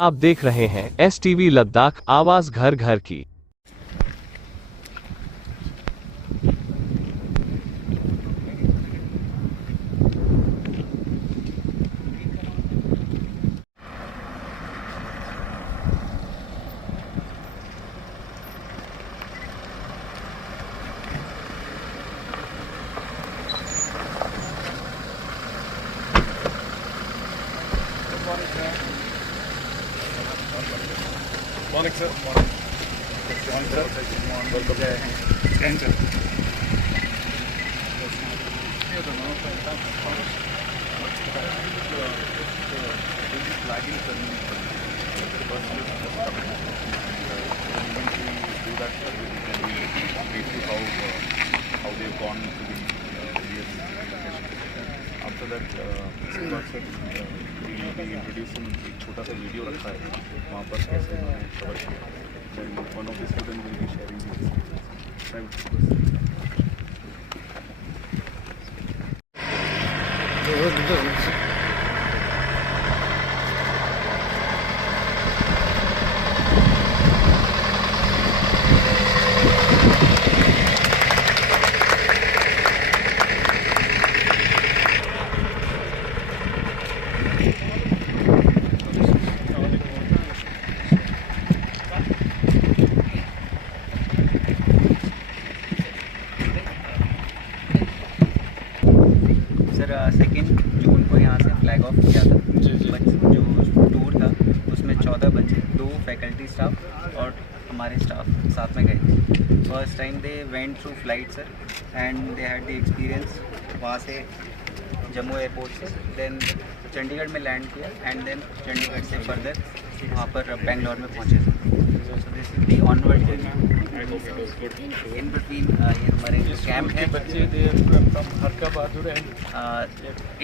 आप देख रहे हैं STV लद्दाख, आवाज घर घर की। Morning, sir. Morning, sir. Welcome. Enter. How they've gone to the previous location. After that, sir, we'll be introducing एक छोटा सा वीडियो रखा है वहाँ पर कैसे उन्होंने कवर किया. Then one of the students will be sharing the experience. Sir 2 जून को यहाँ से फ्लैग ऑफ किया था. जो टूर था उसमें 14 बच्चे, 2 फैकल्टी स्टाफ और हमारे स्टाफ साथ में गए. First time they went through flight sir and they had the experience. वहाँ से जम्मू एयरपोर्ट से देन चंडीगढ़ में लैंड किया एंड देन चंडीगढ़ से फर्दर वहाँ पर बेंगलोर में पहुँचे. So this is the onward in between. ये हमारे कैंप है बच्चे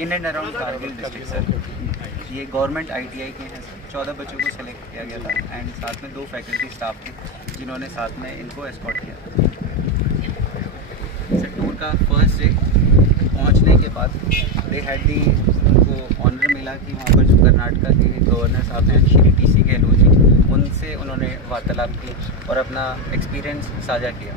in and around Kargil district sir. ये गवर्नमेंट ITI के हैं सर. 14 बच्चों को सेलेक्ट किया गया था एंड साथ में 2 फैकल्टी स्टाफ थे जिन्होंने साथ में इनको एस्कॉर्ट किया सर. टूर का फर्स्ट डे पहुंचने के बाद दे हैड दी, उनको ऑनर मिला कि वहाँ पर जो कर्नाटका के गवर्नर साहब हैं श्री TC गहलोत जी, उनसे उन्होंने वार्तालाप की और अपना एक्सपीरियंस साझा किया.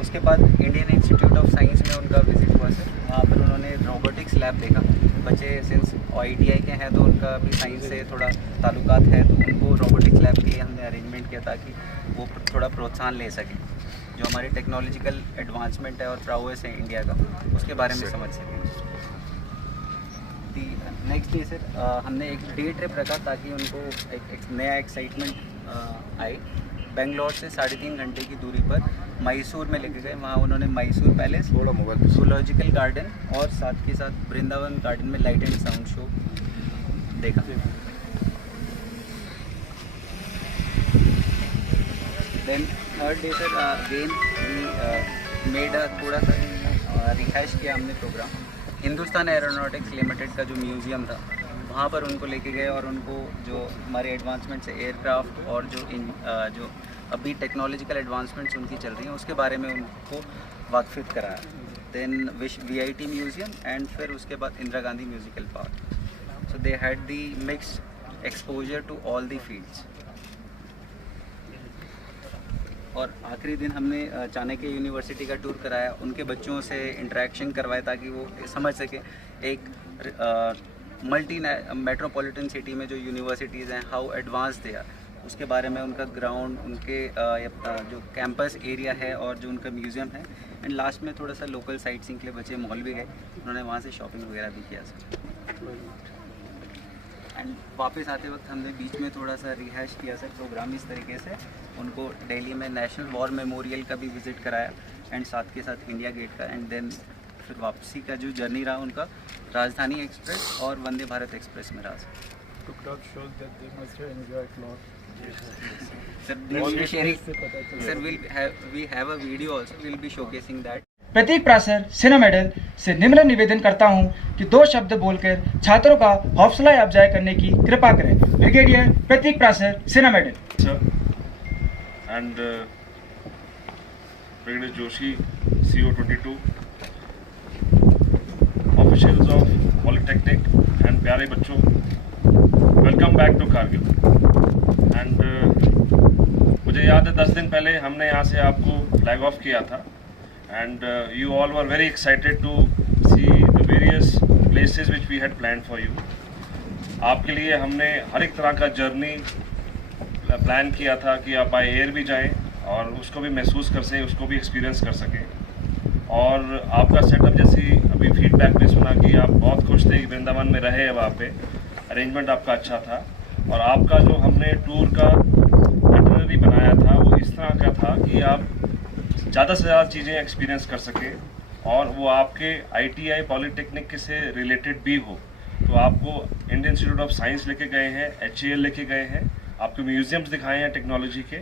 उसके बाद इंडियन इंस्टीट्यूट ऑफ साइंस में उनका विजिट हुआ सर. वहाँ पर उन्होंने रोबोटिक्स लैब देखा. बच्चे सिंस ITI के हैं तो उनका भी साइंस से थोड़ा ताल्लुकात है, तो उनको रोबोटिक्स लैब के लिए हमने अरेंजमेंट किया ताकि वो थोड़ा प्रोत्साहन ले सकें. जो हमारी टेक्नोलॉजिकल एडवांसमेंट है और प्रोग्रेस है इंडिया का, उसके बारे में समझ सकें. नेक्स्ट डे सर हमने एक डे ट्रिप रखा ताकि उनको एक नया एक्साइटमेंट आए. बेंगलोर से 3.5 घंटे की दूरी पर मैसूर में लेके गए. वहाँ उन्होंने मैसूर पैलेस, जूलॉजिकल गार्डन और साथ के साथ वृंदावन गार्डन में लाइट एंड साउंड शो देखा. Then third day sir again we made थोड़ा सा रिहाइश किया हमने प्रोग्राम. हिंदुस्तान एरोनॉटिक्स लिमिटेड का जो म्यूज़ियम था वहाँ पर उनको लेके गए और उनको जो हमारे एडवांसमेंट्स है एयरक्राफ्ट और जो अभी टेक्नोलॉजिकल एडवांसमेंट्स उनकी चल रही हैं उसके बारे में उनको वाकफित कराया. देन VIT म्यूज़ियम एंड फिर उसके बाद Indira Gandhi musical park. So they had the mixed exposure to all the fields. और आखिरी दिन हमने चाणक्य यूनिवर्सिटी का टूर कराया. उनके बच्चों से इंटरेक्शन करवाया ताकि वो समझ सके एक मल्टी मेट्रोपॉलिटन सिटी में जो यूनिवर्सिटीज़ हैं हाउ एडवांस दे आर, उसके बारे में उनका ग्राउंड, उनके जो कैंपस एरिया है और जो उनका म्यूज़ियम है. एंड लास्ट में थोड़ा सा लोकल साइट सीइंग के लिए बच्चे मॉल भी गए. उन्होंने वहाँ से शॉपिंग वगैरह भी किया सर. एंड वापस आते वक्त हमने बीच में थोड़ा सा रिहाइश किया सर प्रोग्राम इस तरीके से. उनको दिल्ली में नेशनल वॉर मेमोरियल का भी विज़िट कराया एंड साथ के साथ इंडिया गेट का. एंड देन फिर वापसी का जो जर्नी रहा उनका राजधानी एक्सप्रेस और वंदे भारत एक्सप्रेस में रहा. Sir, we have a video also. We'll be showcasing that. Prateek Prasar Sinha medal से निम्न निवेदन करता हूं कि 2 शब्द बोलकर छात्रों का हौसला अफजाई करने की कृपा करें. Brigadier Prateek Prasar Sinha medal. And Brigadier Joshi, CO22, officials of Polytechnic and प्यारे बच्चों, welcome back to Kargil. याद है 10 दिन पहले हमने यहाँ से आपको फ्लैग ऑफ किया था and you all were very excited to see the various places which we had plan for you. आपके लिए हमने हर एक तरह का जर्नी प्लान किया था कि आप बाय एयर भी जाएं और उसको भी महसूस कर सकें, उसको भी एक्सपीरियंस कर सकें। और आपका सेटअप जैसी अभी फीडबैक में सुना कि आप बहुत खुश थे, वृंदावन में रहे वहाँ पे, अरेंजमेंट आपका अच्छा था। और आपका जो हमने टूर का आइटिनरी बनाया था वो इस तरह का था कि आप ज़्यादा से ज़्यादा चीज़ें एक्सपीरियंस कर सकें और वो आपके ITI पॉलीटेक्निक से रिलेटेड भी हो। तो आपको इंडियन इंस्टीट्यूट ऑफ साइंस लेके गए हैं, HAL लेके गए हैं, आपको म्यूजियम्स दिखाए हैं टेक्नोलॉजी के,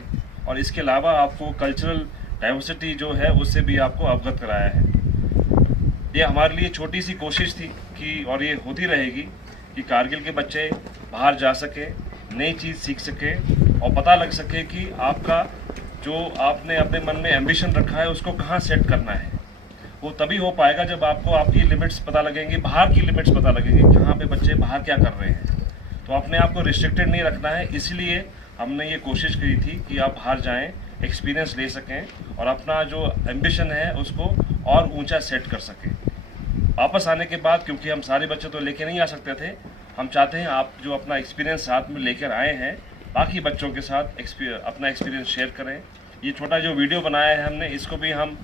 और इसके अलावा आपको कल्चरल डाइवर्सिटी जो है उससे भी आपको अवगत कराया है। ये हमारे लिए छोटी सी कोशिश थी कि, और ये होती रहेगी, कि कारगिल के बच्चे बाहर जा सके, नई चीज़ सीख सके और पता लग सके कि आपका जो आपने अपने मन में एम्बिशन रखा है उसको कहाँ सेट करना है। वो तभी हो पाएगा जब आपको आपकी लिमिट्स पता लगेंगी, बाहर की लिमिट्स पता लगेंगी, कहाँ पे बच्चे बाहर क्या कर रहे हैं। तो अपने आप को रिस्ट्रिक्टेड नहीं रखना है, इसलिए हमने ये कोशिश की थी कि आप बाहर जाएं, एक्सपीरियंस ले सकें और अपना जो एम्बिशन है उसको और ऊंचा सेट कर सकें। वापस आने के बाद, क्योंकि हम सारे बच्चे तो लेके नहीं आ सकते थे, हम चाहते हैं आप जो अपना एक्सपीरियंस साथ में लेकर आए हैं बाकी बच्चों के साथ अपना एक्सपीरियंस शेयर करें। ये छोटा जो वीडियो बनाया है हमने, इसको भी हम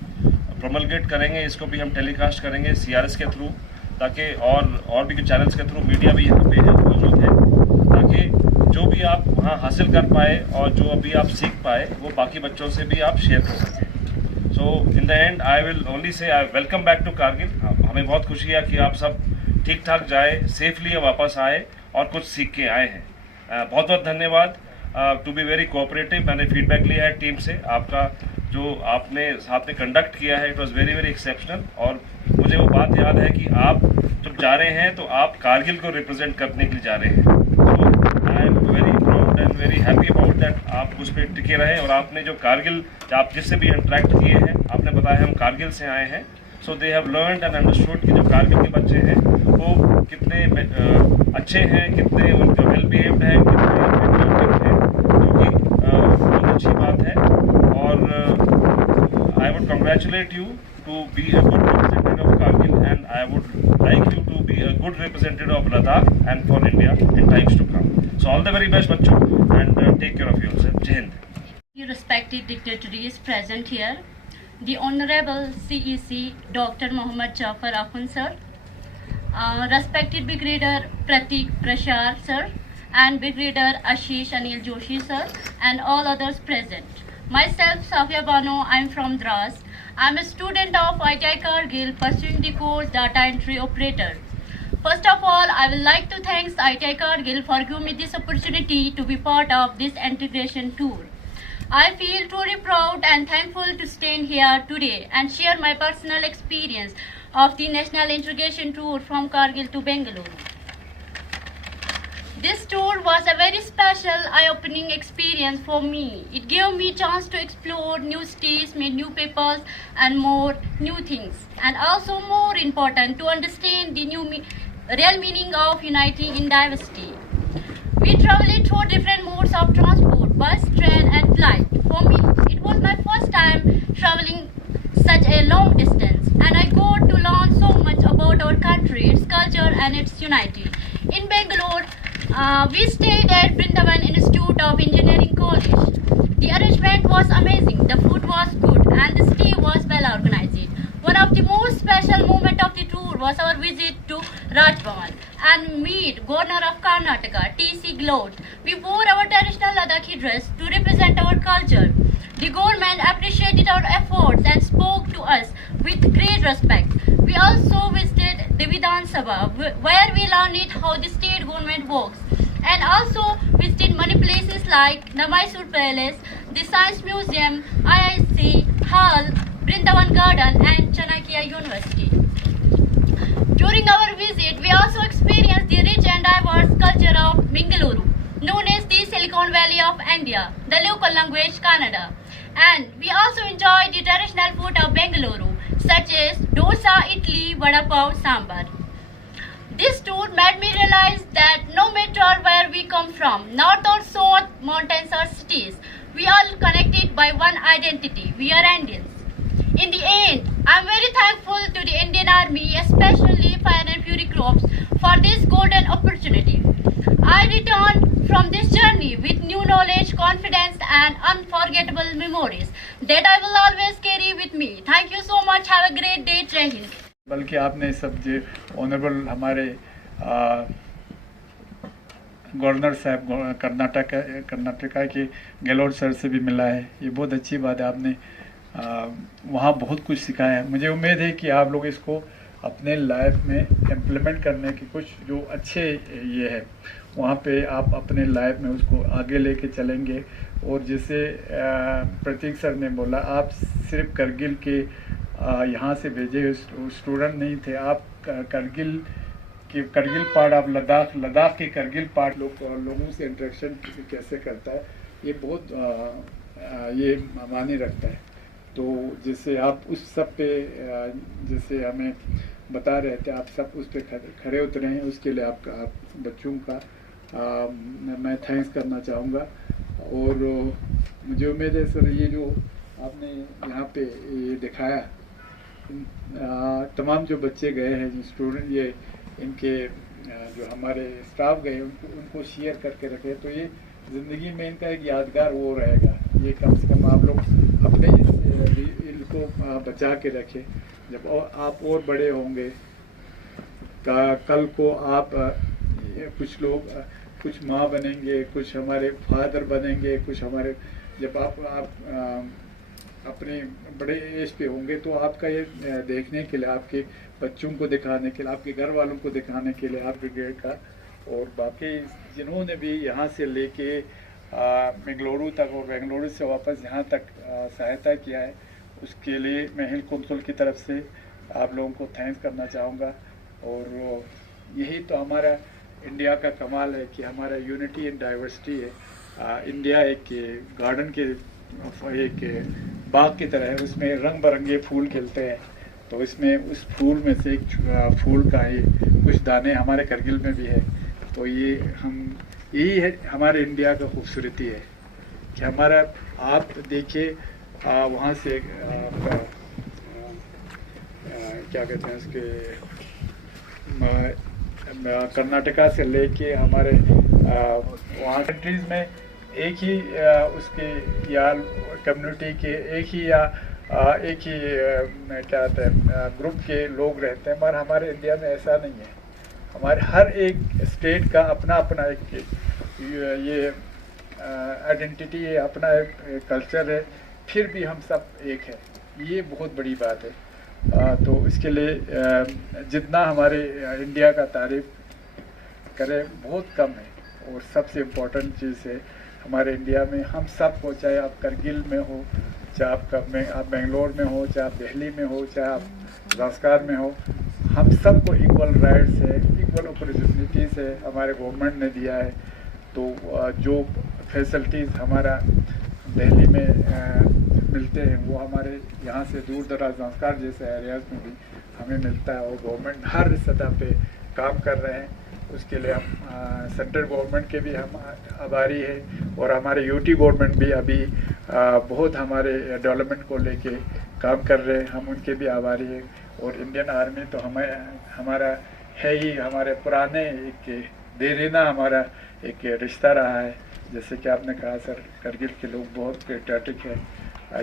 प्रोमलगेट करेंगे, इसको भी हम टेलीकास्ट करेंगे CRS के थ्रू, ताकि और भी कुछ चैनल्स के थ्रू मीडिया भी यहाँ पे है, मौजूद है, ताकि जो भी आप वहाँ हासिल कर पाए और जो अभी आप सीख पाए वो बाकी बच्चों से भी आप शेयर कर सकें। So in the end I will only say I welcome back to Kargil. हमें बहुत खुशी है कि आप सब ठीक ठाक जाए, सेफली वापस आए और कुछ सीख के आए हैं। बहुत बहुत धन्यवाद। टू बी वेरी कोऑपरेटिव, मैंने फीडबैक लिया है टीम से, आपका जो आपने साथ में कंडक्ट किया है it was very very exceptional. और मुझे वो बात याद है कि आप जब जा रहे हैं तो आप कारगिल को रिप्रेजेंट करने के लिए जा रहे हैं। So I am very proud and very happy about that आप उस पर टिके रहे। और आपने जो कारगिल, आप जिससे भी इंटरेक्ट किए हैं, आपने बताया हम कारगिल से आए हैं, so they have learned and understood कि जो कारगिल के बच्चे हैं वो कितने अच्छे हैं, कितने उनके वेल बिहेव्ड हैं, कितने पेट्रियोटिक हैं, जो कि बहुत अच्छी बात है। और I would congratulate you to be a good representative of Kargil, and I would like you to be a good representative of Ladakh and for India in times to come. So all the very best बच्चों, and take care of yourself. Jai Hind. Your respected dignitaries present here, the Honorable CEC Dr. Mohammad Jafar Akhund sir, respected Brigadier Pratik Prashar sir, and Brigadier Ashish Anil Joshi sir, and all others present. Myself Safia Bano, I am from Dras. I am a student of ITI Kargil pursuing the course Data Entry Operator. First of all, I would like to thank ITI Kargil for giving me this opportunity to be part of this integration tour. I feel truly proud and thankful to stand here today and share my personal experience of the National Integration Tour from Kargil to Bengaluru. This tour was a very special, eye-opening experience for me. It gave me a chance to explore new cities, meet new people, and more new things. And also more important, to understand the real meaning of uniting in diversity. We traveled through different modes of transport, bus, train, and flight. For me, it was my first time traveling such a long distance, and I got to learn so much about our country, its culture, and its unity. In Bangalore, we stayed at Vrindavan Institute of Engineering College. The arrangement was amazing, the food was good, and the stay was well organized. One of the most special moments of the tour was our visit to Raj Bhavan and meet Governor of Karnataka, T.C. Glot. We wore our traditional Ladakhi dress to represent our culture. The government appreciated our efforts and spoke to us with great respect. We also visited the Vidhan Sabha, where we learned how the state government works, and also visited many places like the Mysore Palace, the Science Museum, IIC, Hall, Vrindavan Garden, and Chanakya University. During our visit, we also experienced the rich and diverse culture of Bengaluru, known as the Silicon Valley of India, the local language Kannada. And we also enjoyed the traditional food of Bengaluru, such as dosa, idli, vada pav, sambar. This tour made me realize that no matter where we come from, north or south, mountains or cities, We are connected by one identity. We are Indians. In the end, I am very thankful to the Indian Army, especially Fire and Fury Corps, for this golden opportunity. I return from this journey with new knowledge, confidence and unforgettable memories that I will always carry with me. Thank you so much. Have a great day. Jai Hind. बल्कि आपने सब जो honourable हमारे governor साहब कर्नाटका के Gehlot sir से भी मिला है। ये बहुत अच्छी बात है, आपने वहाँ बहुत कुछ सिखाया है। मुझे उम्मीद है कि आप लोग इसको अपने लाइफ में इम्प्लीमेंट करने की कुछ जो अच्छे ये है वहाँ पे आप अपने लाइफ में उसको आगे लेके चलेंगे। और जैसे प्रतीक सर ने बोला, आप सिर्फ करगिल के यहाँ से भेजे स्टूडेंट नहीं थे, आप करगिल पार्ट, आप लद्दाख के करगिल पार्ट लोगों से इंटरेक्शन कैसे करता है, ये बहुत ये मायने रखता है। तो जैसे आप उस सब पे जैसे हमें बता रहे थे, आप सब उस पे खड़े उतरे हैं, उसके लिए आप बच्चों का मैं थैंक्स करना चाहूँगा। और मुझे उम्मीद है सर, ये जो आपने यहाँ पे ये दिखाया, तमाम जो बच्चे गए हैं, जो स्टूडेंट, ये इनके जो हमारे स्टाफ गए उनको शेयर करके रखे, तो ये ज़िंदगी में इनका एक यादगार वो रहेगा। ये कम से कम आप लोग अपने इनको बचा के रखें। जब आप और बड़े होंगे, कल को आप कुछ लोग कुछ माँ बनेंगे, कुछ हमारे फादर बनेंगे, कुछ हमारे, जब आप अपने बड़े एज पे होंगे तो आपका ये देखने के लिए, आपके बच्चों को दिखाने के लिए, आपके घर वालों को दिखाने के लिए आप ब्रिगेड का और बाकी जिन्होंने भी यहाँ से लेके बेंगलुरु तक और बेंगलुरु से वापस यहाँ तक सहायता किया है, उसके लिए मैं हिल कौंसिल की तरफ से आप लोगों को थैंक्स करना चाहूँगा। और यही तो हमारा इंडिया का कमाल है कि हमारा यूनिटी इन डाइवर्सिटी है। इंडिया एक गार्डन के एक बाग की तरह है, उसमें रंग बिरंगे फूल खिलते हैं, तो इसमें उस फूल में से एक फूल का ये कुछ दाने हमारे करगिल में भी है। तो ये यही है हमारे इंडिया का खूबसूरती है कि हमारा, आप देखिए वहाँ से क्या कहते हैं उसके, कर्नाटका से लेके हमारे वहाँ कंट्रीज़ में एक ही उसके या कम्युनिटी के एक ही क्या कहते हैं ग्रुप के लोग रहते हैं, मगर हमारे इंडिया में ऐसा नहीं है। हमारे हर एक स्टेट का अपना अपना एक ये आइडेंटिटी है, अपना एक कल्चर है, फिर भी हम सब एक है। ये बहुत बड़ी बात है। तो इसके लिए जितना हमारे इंडिया का तारीफ करें बहुत कम है। और सबसे इम्पोर्टेंट चीज़ है हमारे इंडिया में, हम सबको, चाहे आप करगिल में हो, चाहे आप बेंगलोर में हो, चाहे आप दिल्ली में हो, चाहे आप राजस्थान में हो, हम सबको इक्वल राइट्स है, इक्वल अपॉर्चुनिटीज़ है हमारे गवर्नमेंट ने दिया है। तो जो फैसिलिटीज़ हमारा दिल्ली में मिलते हैं वो हमारे यहाँ से दूर दराज संस्कार जैसे एरियाज़ में भी हमें मिलता है। और गवर्नमेंट हर सतह पे काम कर रहे हैं, उसके लिए हम सेंट्रल गवर्नमेंट के भी हम आभारी है। और हमारे यूटी गवर्नमेंट भी अभी बहुत हमारे डेवलपमेंट को लेके काम कर रहे हैं, हम उनके भी आभारी है। और इंडियन आर्मी तो हमारा है ही, हमारे पुराने एक देरीना हमारा एक रिश्ता रहा है। जैसे कि आपने कहा सर, करगिल के लोग बहुत पेट्रियाटिक है,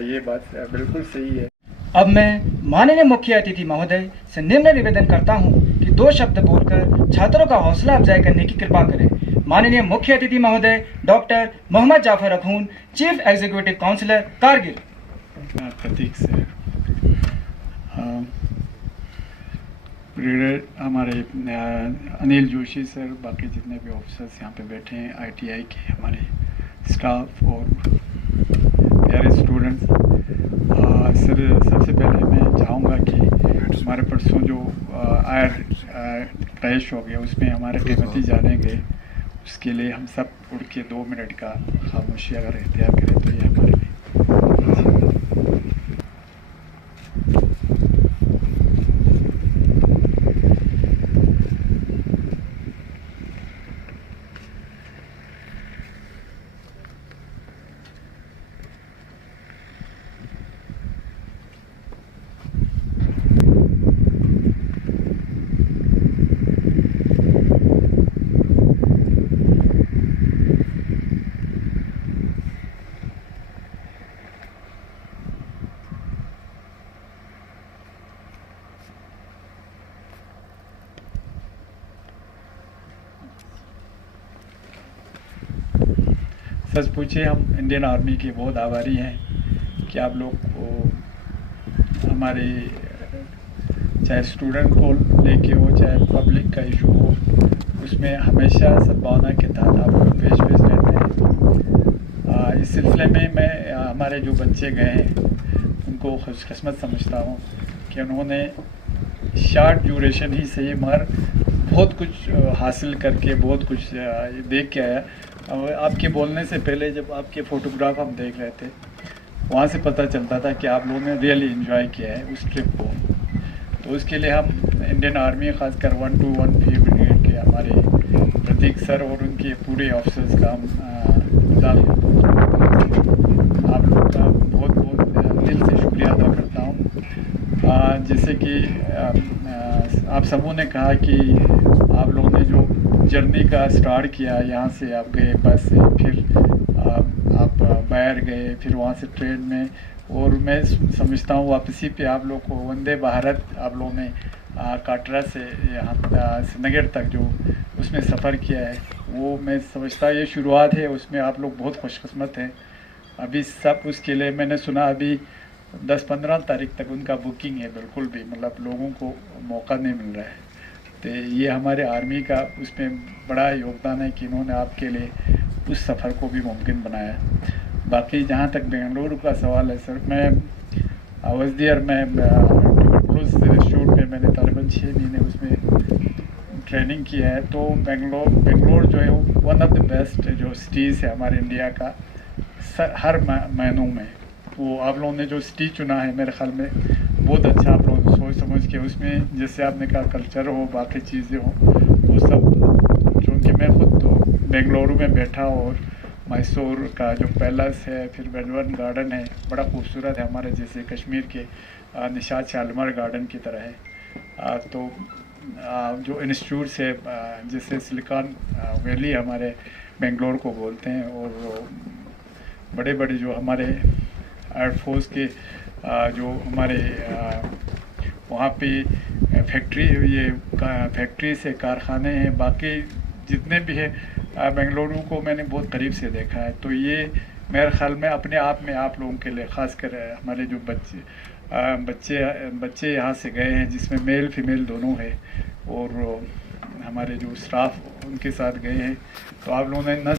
ये बात बिल्कुल सही है। अब मैं माननीय मुख्य अतिथि महोदय से निम्न निवेदन करता हूं कि 2 शब्द बोलकर छात्रों का हौसला अफजाई करने की कृपा करें। माननीय मुख्य अतिथि महोदय doctor Mohammad Jafar Akhoon, chief executive councillor, Kargil. Prateek से हमारे अनिल जोशी सर, बाकी जितने भी ऑफिसर्स यहाँ पे बैठे हैं, ITI के हमारे स्टाफ और प्यारे स्टूडेंट्स, सर सबसे पहले मैं चाहूँगा कि हमारे परसों जो पेश हो गया उसमें हमारे कीमती जाने गए, उसके लिए हम सब उड़ के 2 मिनट का खामोशी अगर इख्तियार करें तो ये हमारे लिए। सच पूछे हम इंडियन आर्मी के बहुत आभारी हैं कि आप लोग को हमारे चाहे स्टूडेंट को लेके हो चाहे पब्लिक का इशू हो, उसमें हमेशा सद्भावना के तहत आप लोग पेश रहते हैं। इस सिलसिले में मैं हमारे जो बच्चे गए हैं उनको खुशकिस्मत समझता हूँ कि उन्होंने शॉर्ट ड्यूरेशन ही सही मगर बहुत कुछ हासिल करके बहुत कुछ देख के आया। और आपके बोलने से पहले जब आपके फ़ोटोग्राफ हम देख रहे थे वहाँ से पता चलता था कि आप लोगों ने रियली एंजॉय किया है उस ट्रिप को। तो उसके लिए हम इंडियन आर्मी ख़ासकर 121 ब्रिगेड के हमारे प्रतीक सर और उनके पूरे ऑफिसर्स का हम आप लोग का बहुत बहुत दिल से शुक्रिया अदा करता हूँ। जैसे कि आप सबों ने कहा कि आप लोगों ने जो जर्नी का स्टार्ट किया, यहाँ से आप गए बस से, फिर आप बाहर गए, फिर वहाँ से ट्रेन में, और मैं समझता हूँ वापसी पे आप लोग को वंदे भारत आप लोगों ने काटरा से यहाँ श्रीनगर तक जो उसमें सफ़र किया है, वो मैं समझता ये शुरुआत है, उसमें आप लोग बहुत खुशकिस्मत हैं। अभी सब उसके लिए मैंने सुना अभी 10-15 तारीख तक उनका बुकिंग है, बिल्कुल भी मतलब लोगों को मौका नहीं मिल रहा है। तो ये हमारे आर्मी का उसमें बड़ा योगदान है कि इन्होंने आपके लिए उस सफ़र को भी मुमकिन बनाया। बाकी जहाँ तक बेंगलुरु का सवाल है सर, मैं वॉज देयर, मैं इंस्टीट्यूट में मैंने तकरीबन 6 महीने उसमें ट्रेनिंग किया है। तो बेंगलोर जो है वन ऑफ द बेस्ट जो सिटीज़ है हमारे इंडिया का हर महीनों में। वो आप लोगों ने जो सिटी चुना है मेरे ख्याल में बहुत अच्छा आप लोग सोच समझ के उसमें, जैसे आपने कहा कल्चर हो बाकी चीज़ें हो, वो सब चूँकि मैं खुद तो बेंगलुरु में बैठा और मैसूर का जो पैलेस है, फिर वेडवन गार्डन है, बड़ा खूबसूरत है, हमारे जैसे कश्मीर के निशात शालीमार गार्डन की तरह है। तो जो इंस्टीट्यूट है जैसे सिलिकॉन वैली हमारे बेंगलोर को बोलते हैं, और बड़े बड़े जो हमारे एयरफोर्स के जो हमारे वहाँ पे फैक्ट्री से कारखाने हैं, बाकी जितने भी हैं बेंगलुरु को मैंने बहुत करीब से देखा है। तो ये मेरे ख्याल में अपने आप में आप लोगों के लिए ख़ासकर हमारे जो बच्चे यहाँ से गए हैं जिसमें मेल फीमेल दोनों है, और हमारे जो स्टाफ उनके साथ गए हैं, तो आप लोगों ने न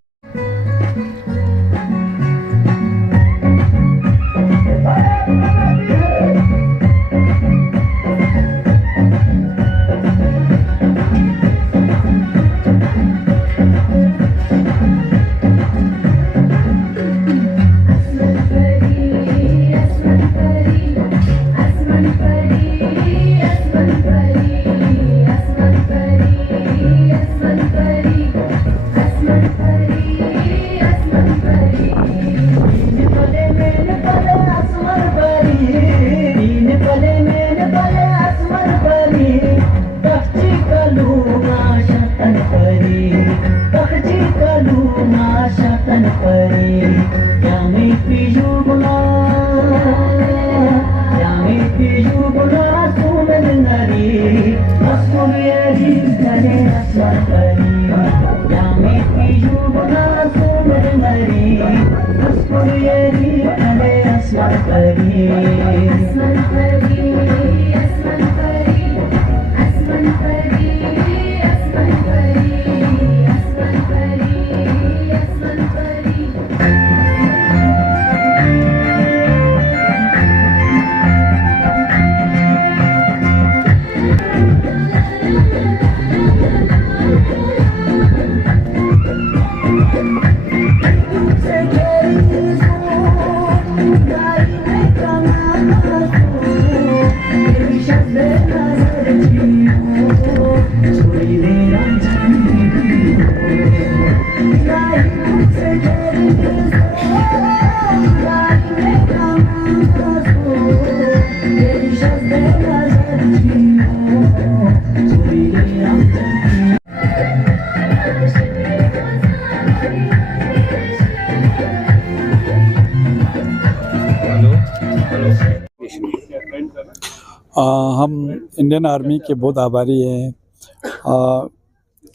हम इंडियन आर्मी के बहुत आभारी हैं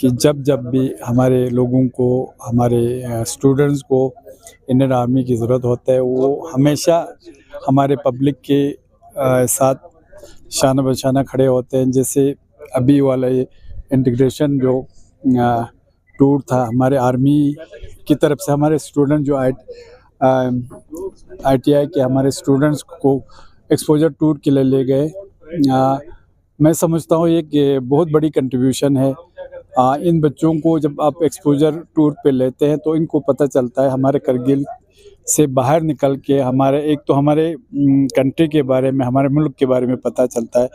कि जब जब भी हमारे लोगों को, हमारे स्टूडेंट्स को इंडियन आर्मी की ज़रूरत होता है, वो हमेशा हमारे पब्लिक के साथ शाना बशाना खड़े होते हैं। जैसे अभी वाला ये इंटीग्रेशन जो टूर था हमारे आर्मी की तरफ से, हमारे स्टूडेंट जो ITI के हमारे स्टूडेंट्स को एक्सपोजर टूर के लिए ले गए, मैं समझता हूँ ये बहुत बड़ी कंट्रीब्यूशन है। इन बच्चों को जब आप एक्सपोजर टूर पे लेते हैं तो इनको पता चलता है हमारे करगिल से बाहर निकल के हमारे एक तो हमारे कंट्री के बारे में, हमारे मुल्क के बारे में पता चलता है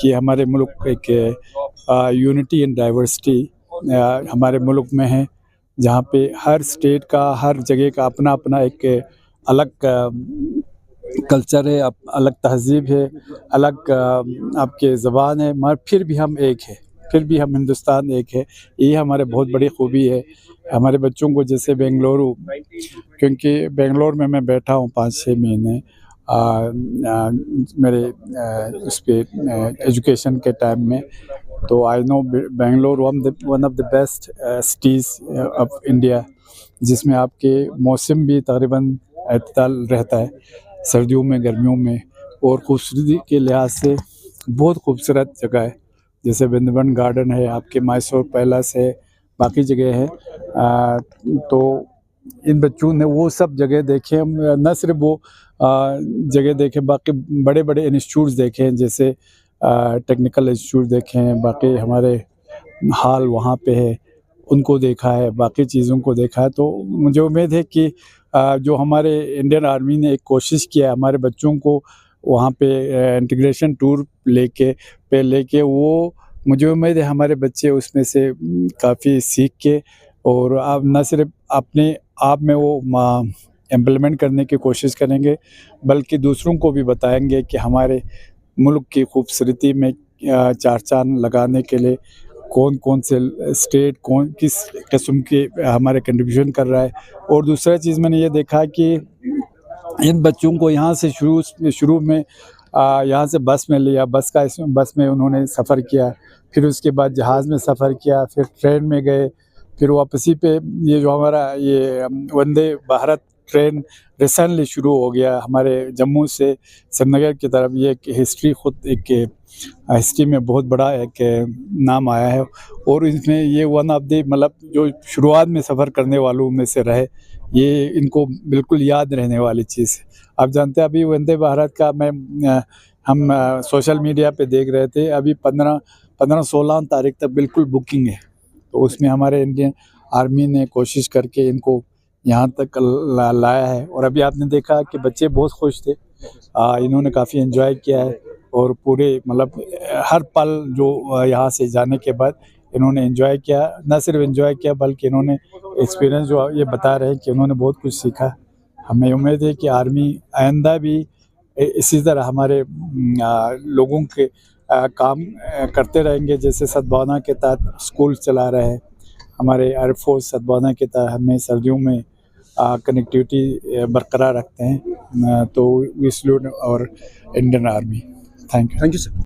कि हमारे मुल्क एक यूनिटी इन डाइवर्सिटी हमारे मुल्क में है, जहाँ पे हर स्टेट का, हर जगह का अपना अपना एक अलग कल्चर है, अलग तहज़ीब है, अलग आपके ज़बान है, मगर फिर भी हम एक है, फिर भी हम हिंदुस्तान एक है। ये हमारे बहुत बड़ी खूबी है। हमारे बच्चों को जैसे बेंगलुरु, क्योंकि बेंगलोर में मैं बैठा हूँ 5-6 महीने मेरे उस पर एजुकेशन के टाइम में, तो I know Bangalore one of the best cities of India, जिसमें आपके मौसम भी तकरीबन अतदल रहता है, सर्दियों में, गर्मियों में, और खूबसूरती के लिहाज से बहुत खूबसूरत जगह है। जैसे वृंदावन गार्डन है, आपके मैसूर पैलेस है, बाकी जगह है। तो इन बच्चों ने वो सब जगह देखे, न सिर्फ वो जगह देखे, बाकी बड़े बड़े इंस्टीट्यूट्स देखे, जैसे टेक्निकल इंस्टीट्यूट देखे हैं, बाकी हमारे हाल वहाँ पे है, उनको देखा है, बाकी चीज़ों को देखा है। तो मुझे उम्मीद है कि जो हमारे इंडियन आर्मी ने एक कोशिश किया है हमारे बच्चों को वहाँ पे इंटीग्रेशन टूर लेके वो, मुझे उम्मीद है हमारे बच्चे उसमें से काफ़ी सीख के, और आप न सिर्फ अपने आप में वो इम्प्लीमेंट करने की कोशिश करेंगे, बल्कि दूसरों को भी बताएंगे कि हमारे मुल्क की खूबसूरती में चार चांद लगाने के लिए कौन कौन से स्टेट किस किस्म के हमारे कंट्रीब्यूशन कर रहा है। और दूसरा चीज़ मैंने ये देखा कि इन बच्चों को यहाँ से शुरू में यहाँ से बस में लिया, बस में उन्होंने सफ़र किया, फिर उसके बाद जहाज़ में सफ़र किया, फिर ट्रेन में गए, फिर वापसी पे ये जो हमारा ये वंदे भारत ट्रेन रिसेंटली शुरू हो गया हमारे जम्मू से श्रीनगर की तरफ। ये एक हिस्ट्री, खुद एक हिस्ट्री में बहुत बड़ा एक नाम आया है, और इसमें ये वन ऑफ द मतलब जो शुरुआत में सफ़र करने वालों में से रहे, ये इनको बिल्कुल याद रहने वाली चीज़ है। आप जानते हैं अभी वंदे भारत का हम सोशल मीडिया पे देख रहे थे, अभी 15-16 तारीख तक बिल्कुल बुकिंग है। तो उसमें हमारे इंडियन आर्मी ने कोशिश करके इनको यहाँ तक लाया है, और अभी आपने देखा कि बच्चे बहुत खुश थे, इन्होंने काफ़ी एंजॉय किया है, और पूरे मतलब हर पल जो यहाँ से जाने के बाद इन्होंने एंजॉय किया, न सिर्फ एंजॉय किया बल्कि इन्होंने एक्सपीरियंस जो ये बता रहे हैं कि उन्होंने बहुत कुछ सीखा। हमें उम्मीद है कि आर्मी आइंदा भी इसी तरह हमारे लोगों के काम करते रहेंगे। जैसे सद्भावना के तहत स्कूल चला रहे हैं हमारे एयरफोर्स, सद्भावना के तहत हमें सर्दियों में कनेक्टिविटी बरकरार रखते हैं। तो वी सैल्यूट और Indian army. Thank you sir.